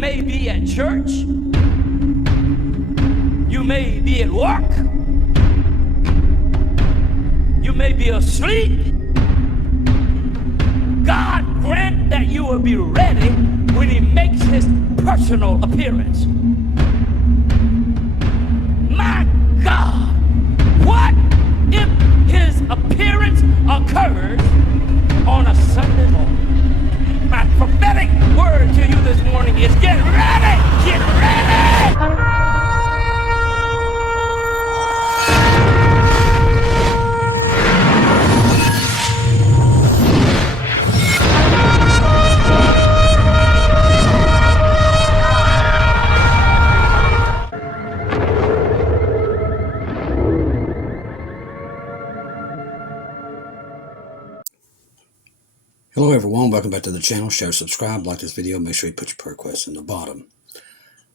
may be at church. You may be at work. You may be asleep. God grant that you will be ready when he makes his personal appearance. My God, what if his appearance occurs on a Sunday morning? My prophetic word to you this morning is get ready! Get ready! Hello everyone, welcome back to the channel. Share, subscribe, like this video, make sure you put your prayer requests in the bottom.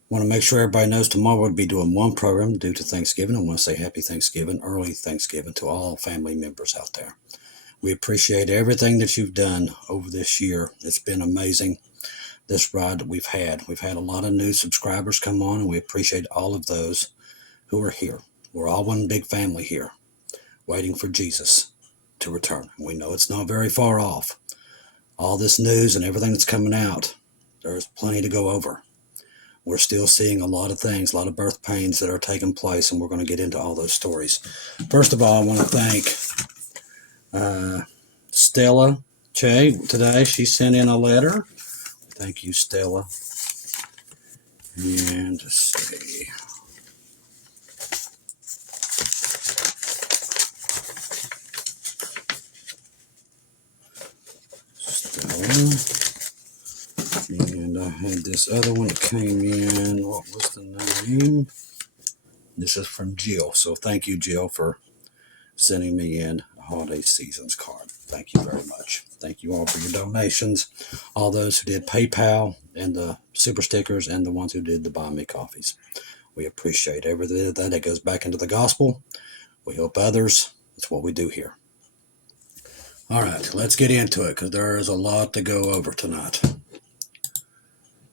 Want to make sure everybody knows tomorrow we'll be doing one program due to Thanksgiving. I want to say happy Thanksgiving, early Thanksgiving to all family members out there. We appreciate everything that you've done over this year. It's been amazing, this ride that we've had. We've had a lot of new subscribers come on, and we appreciate all of those who are here. We're all one big family here, waiting for Jesus to return. We know it's not very far off. All this news and everything that's coming out, there's plenty to go over. We're still seeing a lot of things, a lot of birth pains that are taking place, and we're going to get into all those stories. First of all, I want to thank Stella Che today. She sent in a letter. Thank you, Stella. And let's see. And I had this other one that came in. What was the name? This is from Jill. So thank you, Jill, for sending me in a holiday seasons card. Thank you very much. Thank you all for your donations. All those who did PayPal and the super stickers and the ones who did the Buy Me coffees. We appreciate everything that goes back into the gospel. We help others. That's what we do here. All right, let's get into it because there is a lot to go over tonight.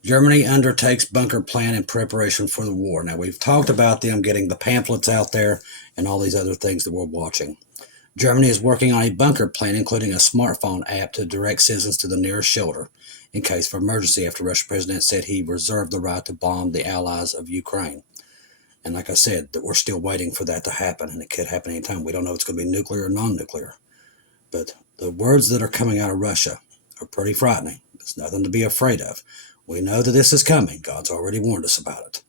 Germany undertakes bunker plan in preparation for the war. Now, we've talked about them getting the pamphlets out there and all these other things that we're watching. Germany is working on a bunker plan, including a smartphone app to direct citizens to the nearest shelter in case of emergency after Russian president said he reserved the right to bomb the allies of Ukraine. And like I said, that we're still waiting for that to happen, and it could happen anytime. We don't know if it's going to be nuclear or non-nuclear. But the words that are coming out of Russia are pretty frightening. It's nothing to be afraid of. We know that this is coming. God's already warned us about it.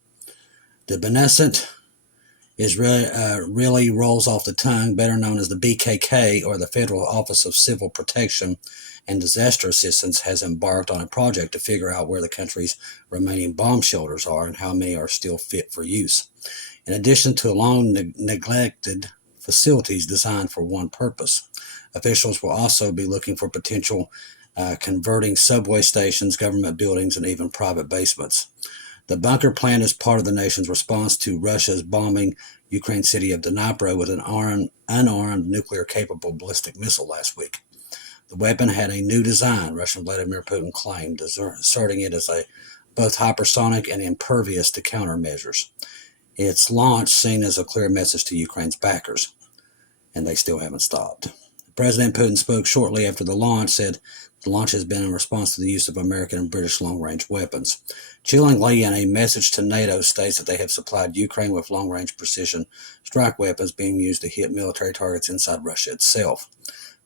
The beneficent is really rolls off the tongue, better known as the BKK, or the Federal Office of Civil Protection and Disaster Assistance, has embarked on a project to figure out where the country's remaining bomb shelters are and how many are still fit for use. In addition to long neglected facilities designed for one purpose, officials will also be looking for potential converting subway stations, government buildings, and even private basements. The bunker plan is part of the nation's response to Russia's bombing Ukraine's city of Dnipro with an unarmed nuclear-capable ballistic missile last week. The weapon had a new design, Russian Vladimir Putin claimed, asserting it as both hypersonic and impervious to countermeasures. Its launch seen as a clear message to Ukraine's backers, and they still haven't stopped. President Putin spoke shortly after the launch, said the launch has been in response to the use of American and British long-range weapons. Chillingly, in a message to NATO, states that they have supplied Ukraine with long-range precision strike weapons being used to hit military targets inside Russia itself.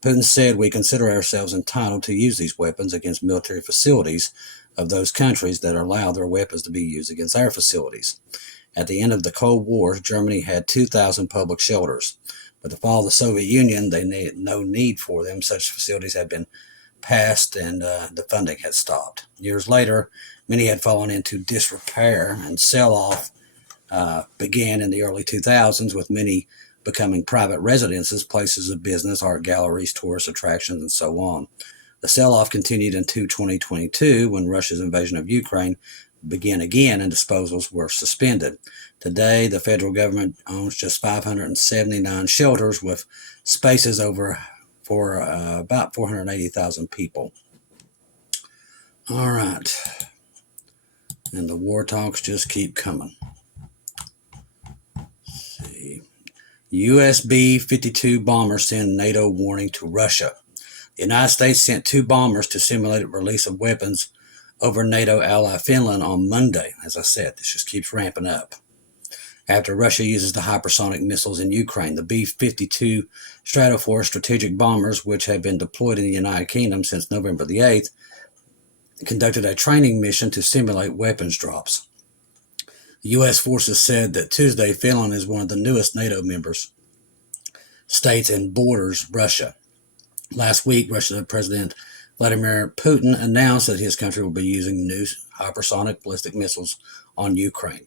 Putin said, "We consider ourselves entitled to use these weapons against military facilities of those countries that allow their weapons to be used against our facilities." At the end of the Cold War, Germany had 2,000 public shelters. With the fall of the Soviet Union, they had no need for them. Such facilities had been passed and the funding had stopped. Years later, many had fallen into disrepair, and sell-off began in the early 2000s, with many becoming private residences, places of business, art galleries, tourist attractions, and so on. The sell-off continued into 2022 when Russia's invasion of Ukraine began again and disposals were suspended. Today, the federal government owns just 579 shelters with spaces for about 480,000 people. All right. war talks just keep coming. Let's see. US B-52 bombers send NATO warning to Russia. The United States sent 2 bombers to simulate the release of weapons over NATO ally Finland on Monday. As I said, this just keeps ramping up. After Russia uses the hypersonic missiles in Ukraine, the B-52 Stratoforce strategic bombers, which have been deployed in the United Kingdom since November the 8th, conducted a training mission to simulate weapons drops. The U.S. forces said that Tuesday Finland is one of the newest NATO members, states, and borders Russia. Last week, Russian President Vladimir Putin announced that his country will be using new hypersonic ballistic missiles on Ukraine.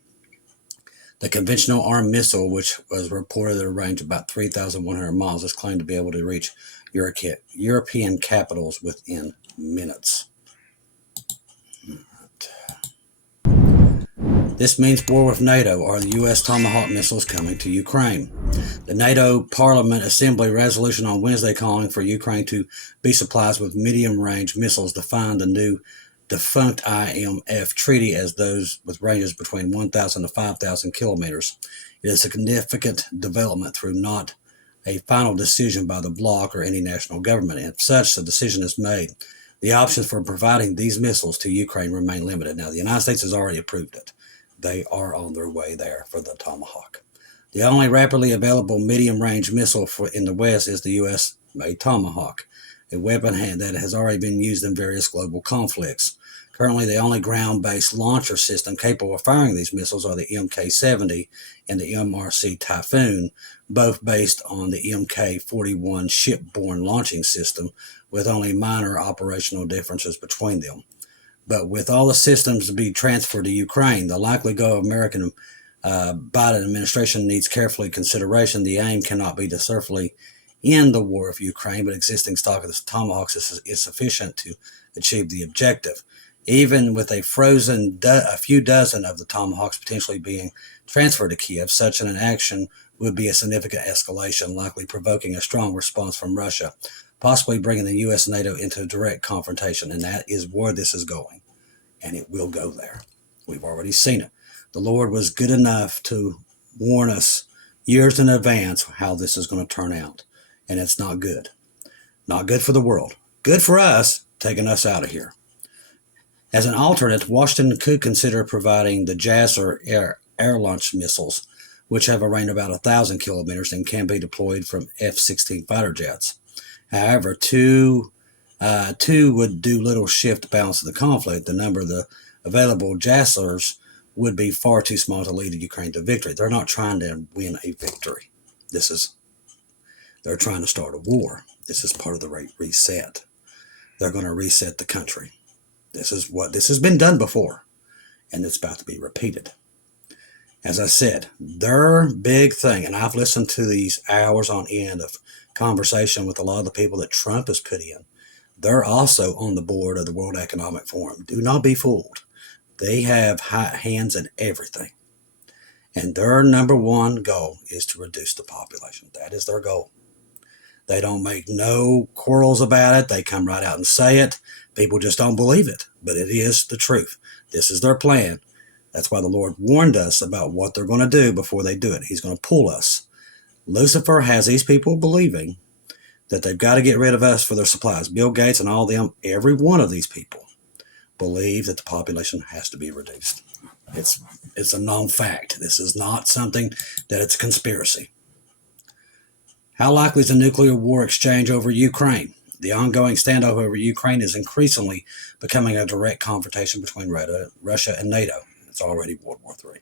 The conventional armed missile, which was reported at a range of about 3,100 miles, is claimed to be able to reach European capitals within minutes. This means war with NATO. Are the U.S. Tomahawk missiles coming to Ukraine? The NATO Parliament Assembly resolution on Wednesday calling for Ukraine to be supplied with medium-range missiles defined the new defunct IMF treaty as those with ranges between 1,000 to 5,000 kilometers. It is a significant development through not a final decision by the bloc or any national government. If such a decision is made, the options for providing these missiles to Ukraine remain limited. Now, the United States has already approved it. They are on their way there for the Tomahawk. The only rapidly available medium-range missile in the West is the U.S.-made Tomahawk, a weapon that has already been used in various global conflicts. Currently, the only ground-based launcher system capable of firing these missiles are the Mk-70 and the MRC Typhoon, both based on the Mk-41 shipborne launching system, with only minor operational differences between them. But with all the systems to be transferred to Ukraine, the likely goal of American Biden administration needs carefully consideration. The aim cannot be to certainly end the war of Ukraine, but existing stock of the Tomahawks is sufficient to achieve the objective. Even with a few dozen of the Tomahawks potentially being transferred to Kiev, such an action would be a significant escalation, likely provoking a strong response from Russia, possibly bringing the U.S. and NATO into direct confrontation. And that is where this is going. And it will go there. We've already seen it. The Lord was good enough to warn us years in advance how this is going to turn out. And it's not good. Not good for the world. Good for us, taking us out of here. As an alternate, Washington could consider providing the Jassar air-launched missiles, which have a range of about 1,000 kilometers and can be deployed from F-16 fighter jets. However, two would do little shift to balance the conflict. The number of the available Jassars would be far too small to lead Ukraine to victory. They're not trying to win a victory. They're trying to start a war. This is part of the Great Reset. They're going to reset the country. This has been done before, and it's about to be repeated. As I said, their big thing, and I've listened to these hours on end of conversation with a lot of the people that Trump has put in. They're also on the board of the World Economic Forum. Do not be fooled. They have hands in everything. And their number one goal is to reduce the population. That is their goal. They don't make no quarrels about it. They come right out and say it. People just don't believe it, but it is the truth. This is their plan. That's why the Lord warned us about what they're going to do before they do it. He's going to pull us. Lucifer has these people believing that they've got to get rid of us for their supplies. Bill Gates and all them, every one of these people believe that the population has to be reduced. It's a known fact. This is not something that it's a conspiracy. How likely is a nuclear war exchange over Ukraine? The ongoing standoff over Ukraine is increasingly becoming a direct confrontation between Russia and NATO. It's already World War III.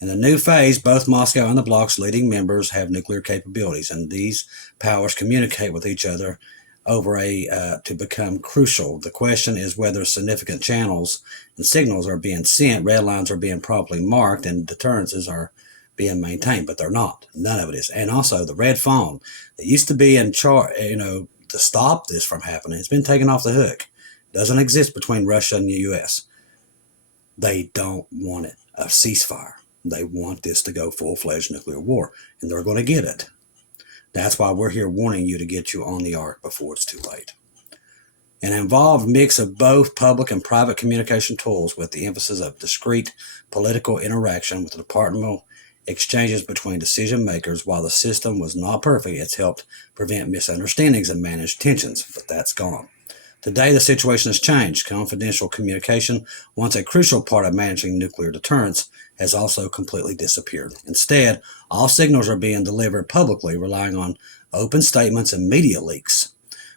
In the new phase, both Moscow and the bloc's leading members have nuclear capabilities, and these powers communicate with each other over to become crucial. The question is whether significant channels and signals are being sent, red lines are being properly marked, and deterrences are being maintained, but they're not. None of it is. And also, the red phone that used to be in charge, to stop this from happening, it's been taken off the hook. It doesn't exist between Russia and the U.S. They don't want it, a ceasefire. They want this to go full-fledged nuclear war, and they're going to get it. That's why we're here warning you to get you on the ark before it's too late. An involved mix of both public and private communication tools with the emphasis of discreet political interaction with the departmental exchanges between decision makers. While the system was not perfect, it's helped prevent misunderstandings and manage tensions, but that's gone. Today, the situation has changed. Confidential communication, once a crucial part of managing nuclear deterrence, has also completely disappeared. Instead, all signals are being delivered publicly, relying on open statements and media leaks.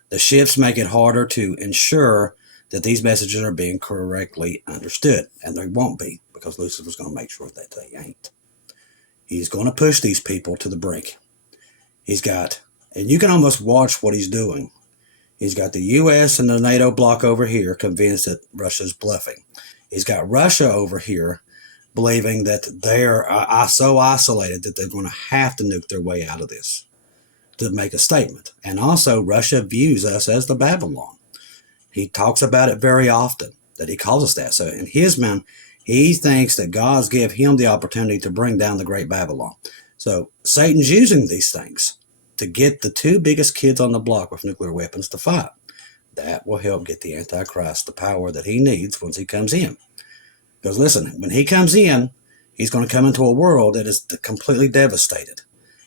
The shifts make it harder to ensure that these messages are being correctly understood, and they won't be, because Lucifer's going to make sure that they ain't. He's going to push these people to the brink. He's got, and you can almost watch what he's doing. He's got the U.S. and the NATO bloc over here convinced that Russia's bluffing. He's got Russia over here believing that they're so isolated that they're going to have to nuke their way out of this to make a statement. And also, Russia views us as the Babylon. He talks about it very often, that he calls us that. So in his mind, he thinks that God's give him the opportunity to bring down the great Babylon. So Satan's using these things to get the two biggest kids on the block with nuclear weapons to fight. That will help get the Antichrist the power that he needs once he comes in. Because listen, when he comes in, he's going to come into a world that is completely devastated.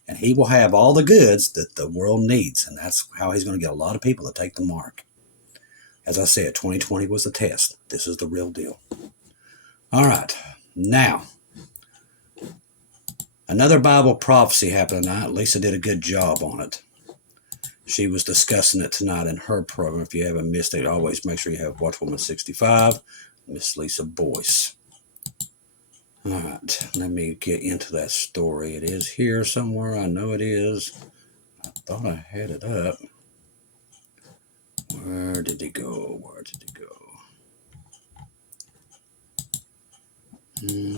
And he will have all the goods that the world needs. And that's how he's going to get a lot of people to take the mark. As I said, 2020 was the test. This is the real deal. All right. Now, another Bible prophecy happened tonight. Lisa did a good job on it. She was discussing it tonight in her program. If you haven't missed it, always make sure you have Watchwoman 65, Miss Lisa Boyce. All right, let me get into that story. It is here somewhere. I know it is. I thought I had it up. Where did it go? Where did it go?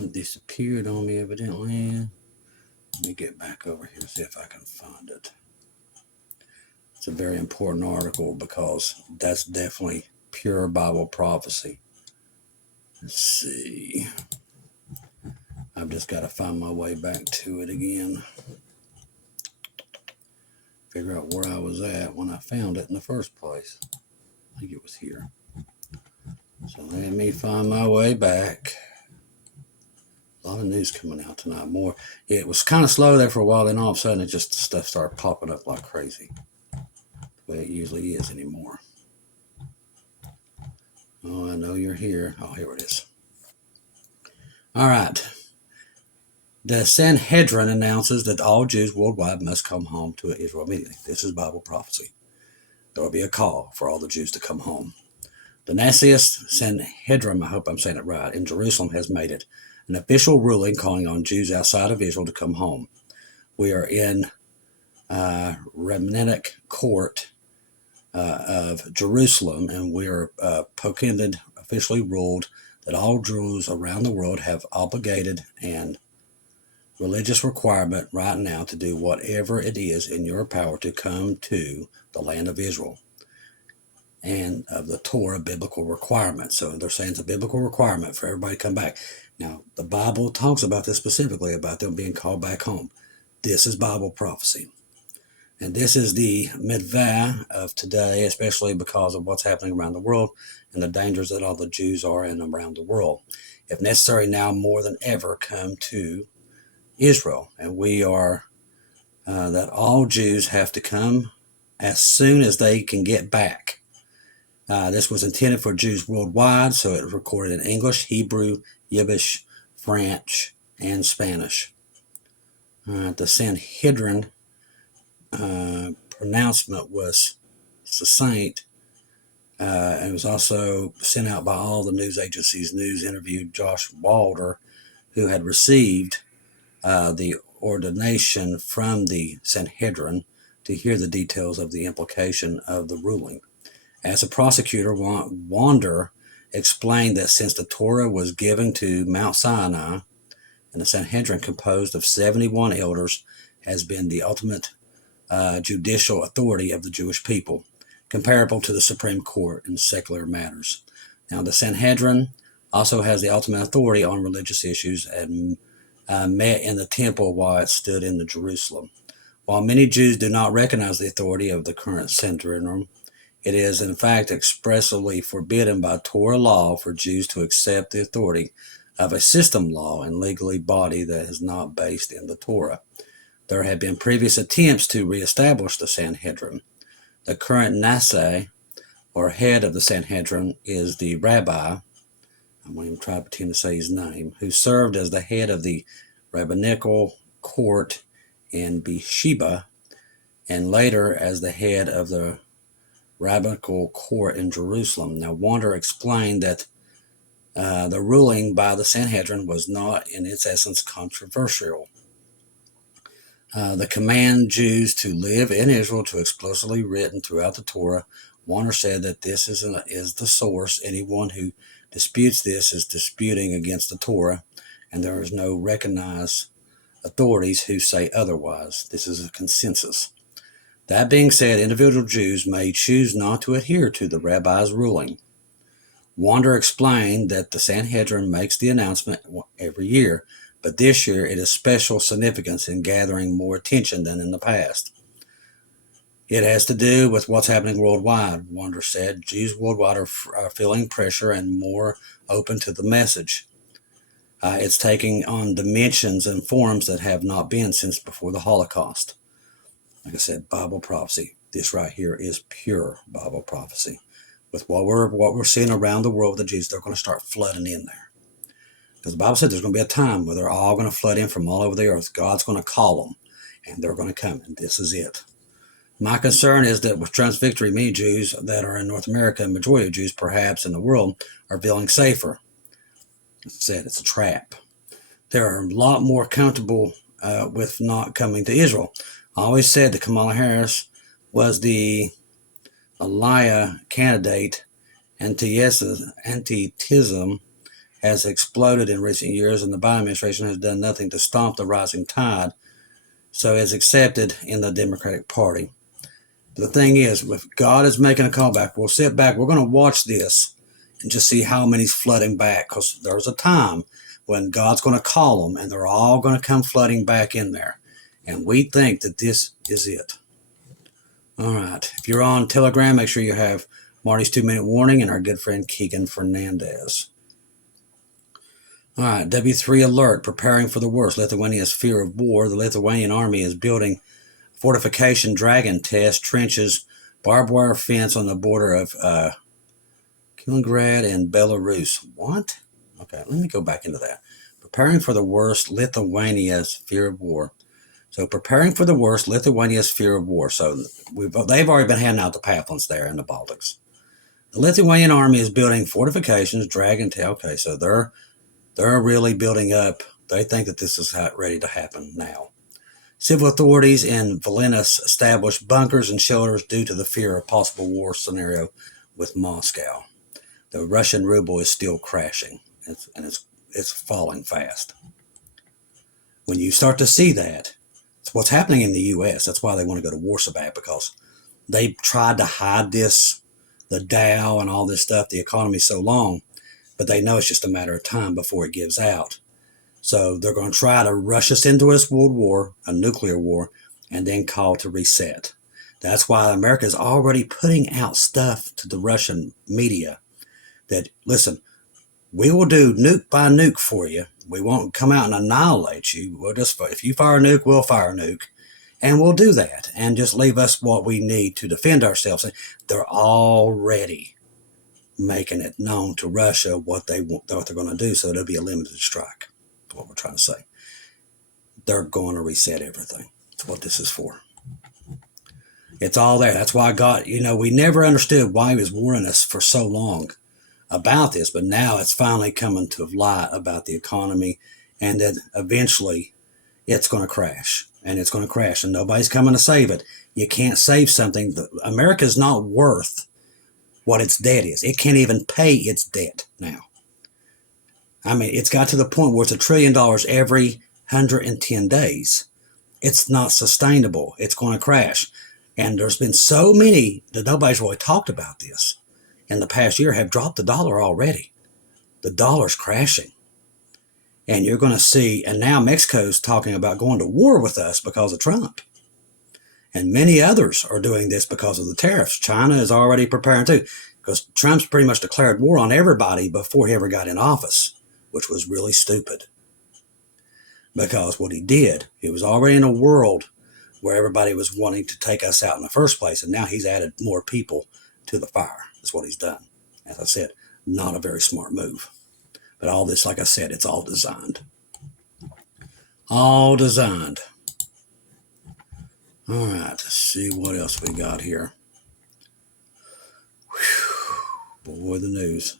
Disappeared on me, evidently. Let me get back over here and see if I can find it. It's a very important article because that's definitely pure Bible prophecy. Let's see. I've just got to find my way back to it again. Figure out where I was at when I found it in the first place. I think it was here. So let me find my way back. A lot of news coming out tonight. More. Yeah, it was kind of slow there for a while, then all of a sudden stuff started popping up like crazy. The way it usually is anymore. Oh, I know you're here. Oh, here it is. All right. The Sanhedrin announces that all Jews worldwide must come home to Israel immediately. This is Bible prophecy. There will be a call for all the Jews to come home. The Naziist Sanhedrin, I hope I'm saying it right, in Jerusalem has made it an official ruling calling on Jews outside of Israel to come home. We are in Rabbinic Court of Jerusalem, and we are Pokinded officially ruled that all Jews around the world have obligated and religious requirement right now to do whatever it is in your power to come to the land of Israel and of the Torah biblical requirement. So they're saying it's a biblical requirement for everybody to come back. Now, the Bible talks about this specifically, about them being called back home. This is Bible prophecy. And this is the midvah of today, especially because of what's happening around the world and the dangers that all the Jews are in around the world. If necessary, now more than ever, come to Israel. And we are, that all Jews have to come as soon as they can get back. This was intended for Jews worldwide, so it was recorded in English, Hebrew, Yiddish, French, and Spanish. The Sanhedrin pronouncement was succinct. It was also sent out by all the news agencies. News interviewed Josh Walder, who had received the ordination from the Sanhedrin to hear the details of the implication of the ruling. As a prosecutor, Wander explained that since the Torah was given to Mount Sinai, and the Sanhedrin, composed of 71 elders, has been the ultimate judicial authority of the Jewish people, comparable to the Supreme Court in secular matters. Now, the Sanhedrin also has the ultimate authority on religious issues and met in the temple while it stood in the Jerusalem. While many Jews do not recognize the authority of the current Sanhedrin, It is, in fact, expressly forbidden by Torah law for Jews to accept the authority of a system law and legally body that is not based in the Torah. There have been previous attempts to reestablish the Sanhedrin. The current Nasi, or head of the Sanhedrin, is the rabbi, I'm going to try to pretend to say his name, who served as the head of the rabbinical court in Beersheba and later as the head of the rabbinical court in Jerusalem. Now, Wander explained that the ruling by the Sanhedrin was not, in its essence, controversial. The command Jews to live in Israel to explicitly written throughout the Torah. Wander said that this is the source. Anyone who disputes this is disputing against the Torah, and there is no recognized authorities who say otherwise. This is a consensus. That being said, individual Jews may choose not to adhere to the rabbi's ruling. Wander explained that the Sanhedrin makes the announcement every year, but this year it is special significance in gathering more attention than in the past. It has to do with what's happening worldwide, Wander said. Jews worldwide are feeling pressure and more open to the message. It's taking on dimensions and forms that have not been since before the Holocaust. Like I said, Bible prophecy. This right here is pure Bible prophecy. With what we're seeing around the world with the Jews, they're going to start flooding in there. Because the Bible said there's going to be a time where they're all going to flood in from all over the earth. God's going to call them, and they're going to come, and this is it. My concern is that with Trump's victory, many Jews that are in North America, and majority of Jews perhaps in the world, are feeling safer. As I said, it's a trap. They are a lot more comfortable with not coming to Israel. I always said that Kamala Harris was the Aliyah candidate. Anti-Semitism has exploded in recent years, and the Biden administration has done nothing to stomp the rising tide, so it's accepted in the Democratic Party. The thing is, if God is making a callback, we'll sit back, we're going to watch this and just see how many's flooding back, because there's a time when God's going to call them, and they're all going to come flooding back in there. And we think that this is it. All right. If you're on Telegram, make sure you have Marty's 2-minute warning and our good friend Keegan Fernandez. All right. W3 alert. Preparing for the worst. Lithuania's fear of war. The Lithuanian army is building fortification dragon test trenches, barbed wire fence on the border of Kaliningrad and Belarus. What? Okay. Let me go back into that. Preparing for the worst. Lithuania's fear of war. So preparing for the worst, Lithuania's fear of war. So they've already been handing out the pamphlets there in the Baltics. The Lithuanian army is building fortifications, dragon tail. Okay, so they're really building up. They think that this is ready to happen now. Civil authorities in Vilnius established bunkers and shelters due to the fear of possible war scenario with Moscow. The Russian ruble is still crashing, and it's falling fast. When you start to see that, it's what's happening in the U.S. That's why they want to go to war so bad, because they tried to hide this, the Dow and all this stuff, the economy so long, but they know it's just a matter of time before it gives out. So they're going to try to rush us into this world war, a nuclear war, and then call to reset. That's why America is already putting out stuff to the Russian media that, listen, we will do nuke by nuke for you. We won't come out and annihilate you. We'll just, if you fire a nuke, we'll fire a nuke. And we'll do that and just leave us what we need to defend ourselves. And they're already making it known to Russia what they're going to do. So it'll be a limited strike. That's what we're trying to say. They're going to reset everything. That's what this is for. It's all there. That's why God, we never understood why he was warning us for so long about this, but now it's finally coming to light about the economy, and that eventually it's going to crash, and it's going to crash, and nobody's coming to save it. You can't save something. America's not worth what its debt is. It can't even pay its debt now. I mean, it's got to the point where it's $1 trillion every 110 days. It's not sustainable. It's going to crash. And there's been so many that nobody's really talked about this in the past year have dropped the dollar already. The dollar's crashing. And you're going to see, and now Mexico's talking about going to war with us because of Trump. And many others are doing this because of the tariffs. China is already preparing too, because Trump's pretty much declared war on everybody before he ever got in office, which was really stupid. Because what he did, he was already in a world where everybody was wanting to take us out in the first place, and now he's added more people to the fire. That's what he's done. As I said, not a very smart move. But all this, like I said, it's all designed. All designed. All right, let's see what else we got here. Whew. Boy, the news.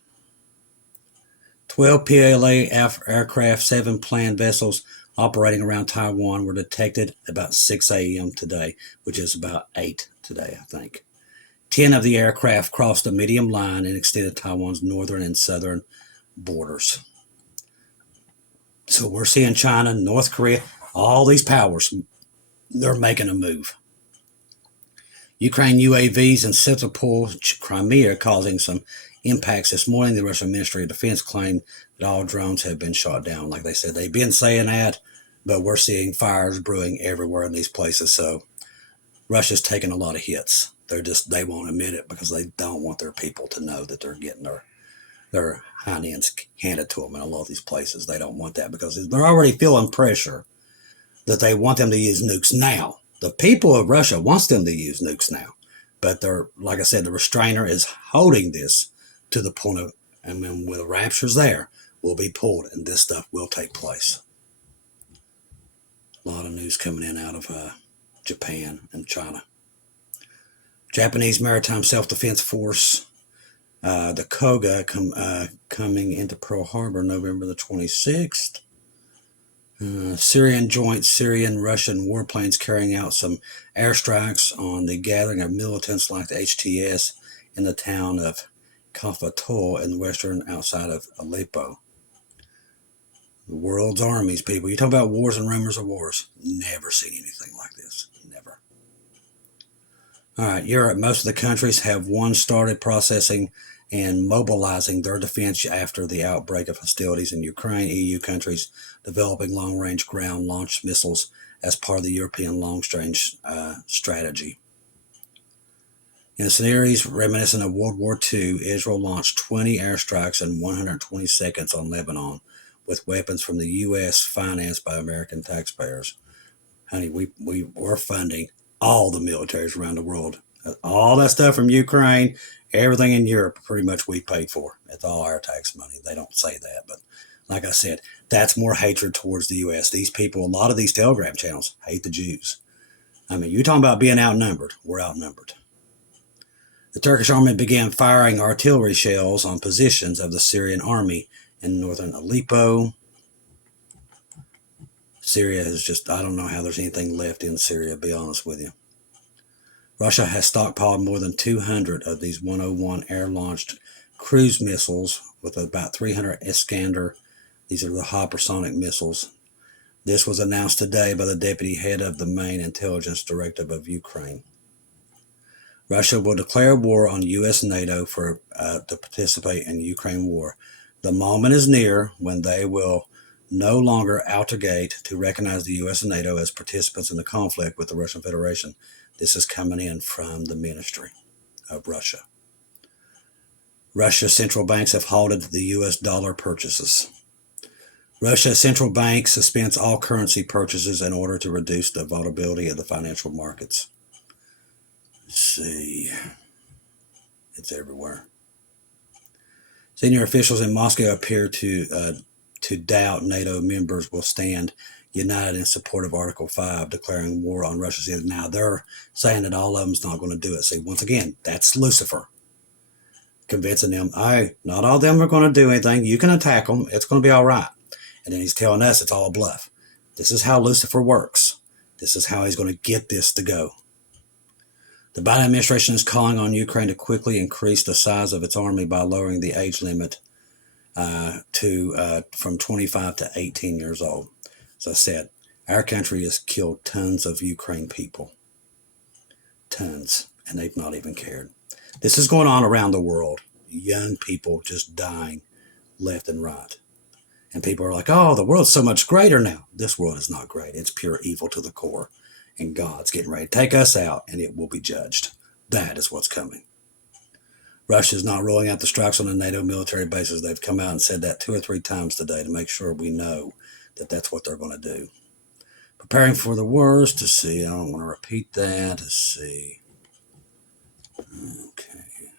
12 PLA aircraft, 7 planned vessels operating around Taiwan were detected about 6 a.m. today, which is about 8 today, I think. 10 of the aircraft crossed the medium line and extended Taiwan's northern and southern borders. So we're seeing China, North Korea, all these powers, they're making a move. Ukraine UAVs in Sevastopol, Crimea, causing some impacts this morning. The Russian Ministry of Defense claimed that all drones have been shot down. Like they said, they've been saying that, but we're seeing fires brewing everywhere in these places. So Russia's taking a lot of hits. They won't admit it because they don't want their people to know that they're getting their hind ends handed to them in a lot of these places. They don't want that because they're already feeling pressure that they want them to use nukes now. The people of Russia wants them to use nukes now, but like I said, the restrainer is holding this to the point of, and when the Rapture's there, will be pulled, and this stuff will take place. A lot of news coming in out of Japan and China. Japanese Maritime Self-Defense Force, the Koga, coming into Pearl Harbor November the 26th. Syrian-Russian warplanes carrying out some airstrikes on the gathering of militants like the HTS in the town of Kafatol in the western outside of Aleppo. The world's armies, people. You talk about wars and rumors of wars. Never seen anything like this. Never. All right, Europe. Most of the countries have started processing and mobilizing their defense after the outbreak of hostilities in Ukraine. EU countries developing long-range ground-launched missiles as part of the European long-range strategy. In a series reminiscent of World War II, Israel launched 20 airstrikes in 120 seconds on Lebanon with weapons from the U.S. financed by American taxpayers. Honey, we're funding all the militaries around the world. All that stuff from Ukraine, everything in Europe, pretty much we paid for. It's all our tax money. They don't say that, but like I said, that's more hatred towards the U.S. These people, a lot of these Telegram channels hate the Jews. I mean, you're talking about being outnumbered. We're outnumbered. The Turkish army began firing artillery shells on positions of the Syrian army in northern Aleppo. Syria is just, I don't know how there's anything left in Syria, to be honest with you. Russia has stockpiled more than 200 of these 101 air-launched cruise missiles with about 300 Iskander. These are the hypersonic missiles. This was announced today by the deputy head of the main intelligence directive of Ukraine. Russia will declare war on U.S. and NATO to participate in the Ukraine war. The moment is near when they will no longer outrigate to recognize the U.S. and NATO as participants in the conflict with the Russian Federation. This is coming in from the Ministry of Russia. Russia's central banks have halted the U.S. dollar purchases. Russia's central bank suspends all currency purchases in order to reduce the volatility of the financial markets. Let's see. It's everywhere. Senior officials in Moscow appear to doubt NATO members will stand united in support of Article 5, declaring war on Russia. Now, they're saying that all of them's not going to do it. See, once again, that's Lucifer convincing them, hey, not all of them are going to do anything. You can attack them. It's going to be all right. And then he's telling us it's all a bluff. This is how Lucifer works. This is how he's going to get this to go. The Biden administration is calling on Ukraine to quickly increase the size of its army by lowering the age limit from 25 to 18 years old. As I said, our country has killed tons of Ukraine people. Tons. And they've not even cared. This is going on around the world. Young people just dying left and right. And people are like, oh, the world's so much greater now. This world is not great. It's pure evil to the core. and God's getting ready to take us out, and it will be judged. That is what's coming. Russia's not rolling out the strikes on the NATO military bases. They've come out and said that 2 or 3 times today to make sure we know that that's what they're going to do. Preparing for the worst. To see, I don't want to repeat that. To see. Okay.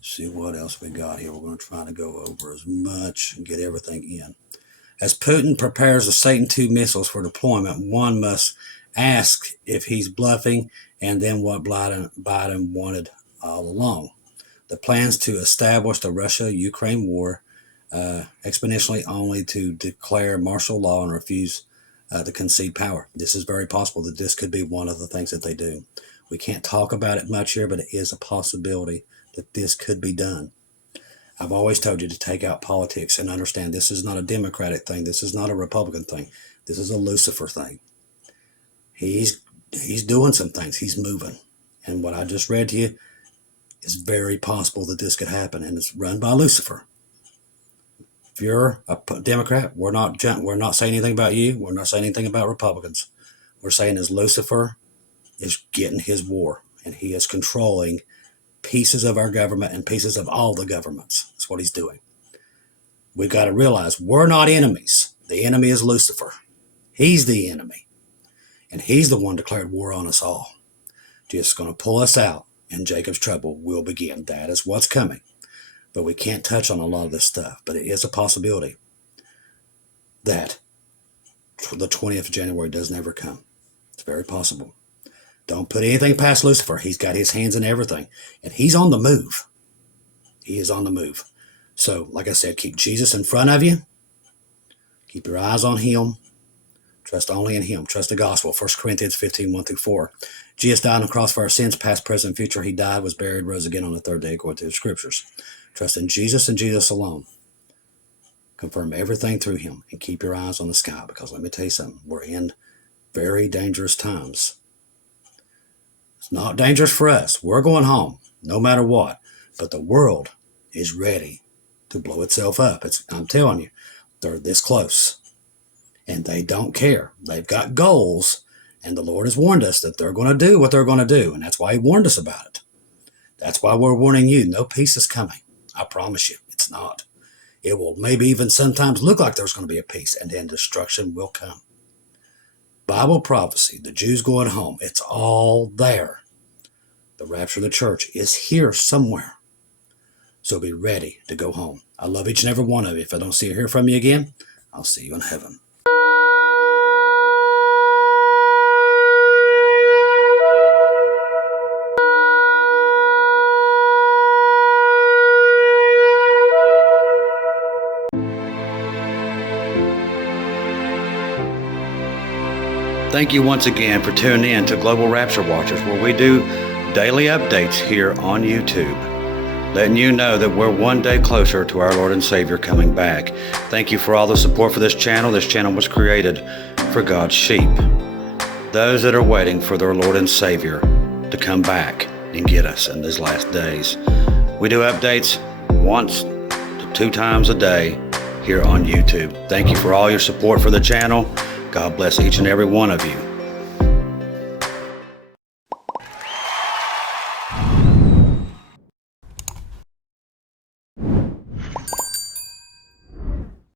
See what else we got here. We're going to try to go over as much and get everything in. As Putin prepares the Satan II missiles for deployment, one must ask if he's bluffing, and then what Biden wanted all along. The plans to establish the Russia-Ukraine war exponentially only to declare martial law and refuse to concede power. This is very possible that this could be one of the things that they do. We can't talk about it much here, but it is a possibility that this could be done. I've always told you to take out politics and understand this is not a Democratic thing. This is not a Republican thing. This is a Lucifer thing. He's doing some things. He's moving. And what I just read to you is very possible that this could happen, and it's run by Lucifer. If you're a Democrat, we're not saying anything about you. We're not saying anything about Republicans. We're saying is Lucifer is getting his war, and he is controlling pieces of our government and pieces of all the governments. That's what he's doing. We've got to realize we're not enemies. The enemy is Lucifer. He's the enemy, and he's the one declared war on us all. Just going to pull us out, and Jacob's trouble will begin. That is what's coming. But we can't touch on a lot of this stuff. But it is a possibility that the 20th of January does never come. It's very possible. Don't put anything past Lucifer. He's got his hands in everything. And he's on the move. He is on the move. So, like I said, keep Jesus in front of you. Keep your eyes on him. Trust only in him. Trust the gospel. 1 Corinthians 15, 1-4. Jesus died on the cross for our sins, past, present, future. He died, was buried, rose again on the third day according to the scriptures. Trust in Jesus and Jesus alone. Confirm everything through him and keep your eyes on the sky, because let me tell you something. We're in very dangerous times. It's not dangerous for us. We're going home no matter what. But the world is ready to blow itself up. I'm telling you, they're this close. And they don't care. They've got goals. And the Lord has warned us that they're going to do what they're going to do. And that's why he warned us about it. That's why we're warning you. No peace is coming. I promise you, it's not. It will maybe even sometimes look like there's going to be a peace, and then destruction will come. Bible prophecy, the Jews going home, it's all there. The rapture of the church is here somewhere. So be ready to go home. I love each and every one of you. If I don't see or hear from you again, I'll see you in heaven. Thank you once again for tuning in to Global Rapture Watchers, where we do daily updates here on YouTube, letting you know that we're one day closer to our Lord and Savior coming back. Thank you for all the support for this channel. This channel was created for God's sheep, those that are waiting for their Lord and Savior to come back and get us in these last days. We do updates 1 to 2 times a day here on YouTube. Thank you for all your support for the channel. God bless each and every one of you.